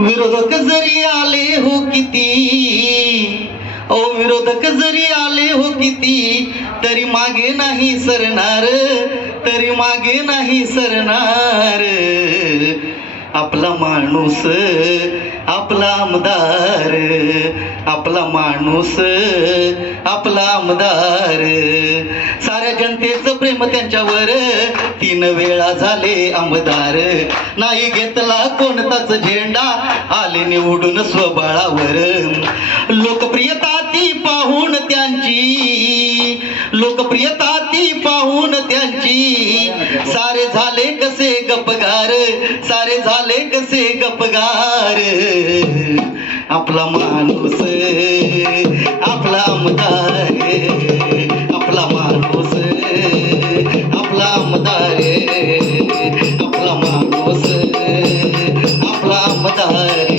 विरोधक जरी आले हो किती? ओ विरोधक जरी आले हो किती? तरी मागे नाही सरणार तरी मागे नाही सरणार. आपला माणूस आपला आमदार आपला माणूस आपला आमदार. साऱ्या जनतेचं प्रेम त्यांच्यावर. तीन वेळा झाले आमदार. नाही घेतला कोणताच झेंडा. आले निवडून स्वबळावर. लोकप्रियता ती पाहून त्यांची लोकप्रियता ती पाहून त्यांची. सारे झाले कसे गपगार सारे झाले कसे गपगार आपला माणूस आपला आमदार आपला माणूस आपला आमदार आपला माणूस आपला आमदार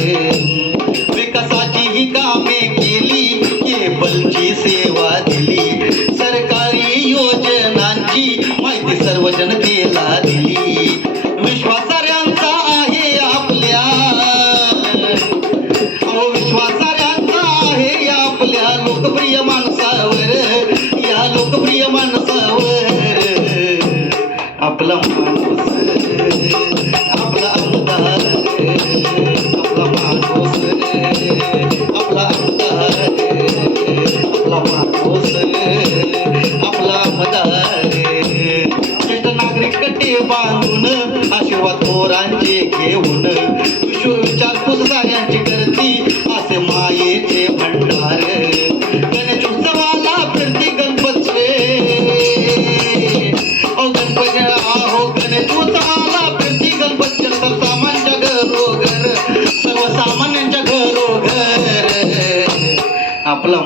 लोकप्रिय माणसावर या लोकप्रिय माणसावर. आपला माणूस आपला आमदार आपला माणूस आपला आमदार आपला माणूस आपला आमदार. ज्येष्ठ नागरिक कटे बांधून आशीर्वाद थोरांचे घेऊन विश्व विचारपूस साऱ्यांची आपला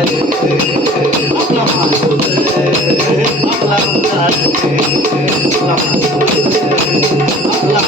आमदार आपला